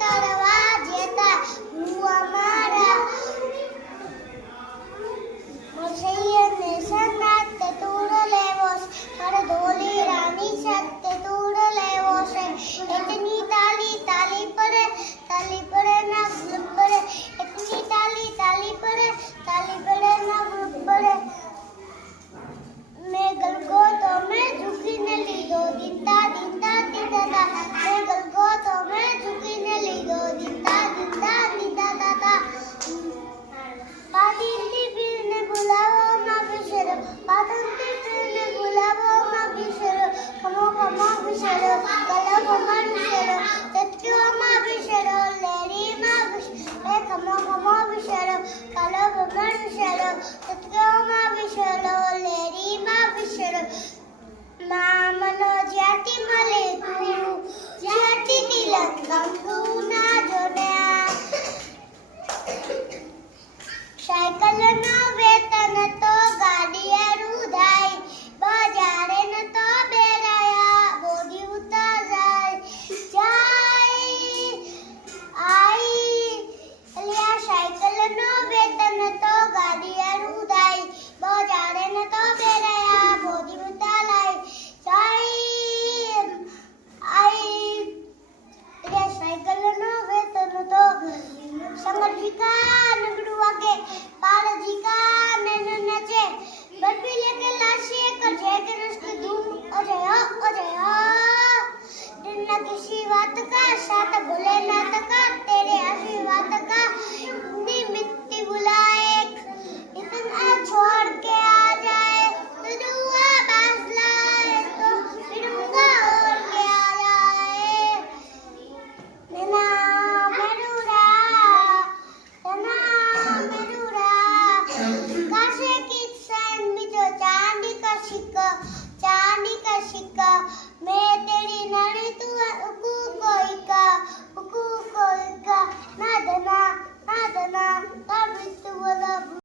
કરવા જેતા હું અમારા મસૈયને સનાત તૂડ લેવો મારે ધોલી રાની સત્ય તૂડ લેવો છે એટલી તાલી પડે ના ગ્રુપ પડે એટલી તાલી પડે ના ગ્રુપ પડે मैं गलगो तो मैं झुकीने लीधो दिता मैं गलगो तो मैं झुकीने लीधो दिता पादी पीरने बुलावो मां बिशरो पादी पीरने बुलावो मां बिशरो कमो बिशरो कलो कमो बिशरो तत्क्यो मां बिशरो लेरी मां बिशरो कमो बिशरो कलो कमो बिशरो तत्क्यो मां बिशरो लेरी मां बिशरो मामनो जाति मले तू जाति तिलकंगू ना जोड्या साइकिल नो वेतन तो गाड़ी रुधाई बजारे न तो बेराया बोडी उतार जाय आई लिया साइकिल नो वेतन तो गाड़ी रुधाई बजारे न तो बेराया बोडी उतार जाय आई लिया साइकिल नो वेतन तो संगठिका नगड़ू आगे पारजी का नैन नचे बर्फी लेके लाशी कर जाएगा रस्ते धूम ओ जया दिन न किसी बात का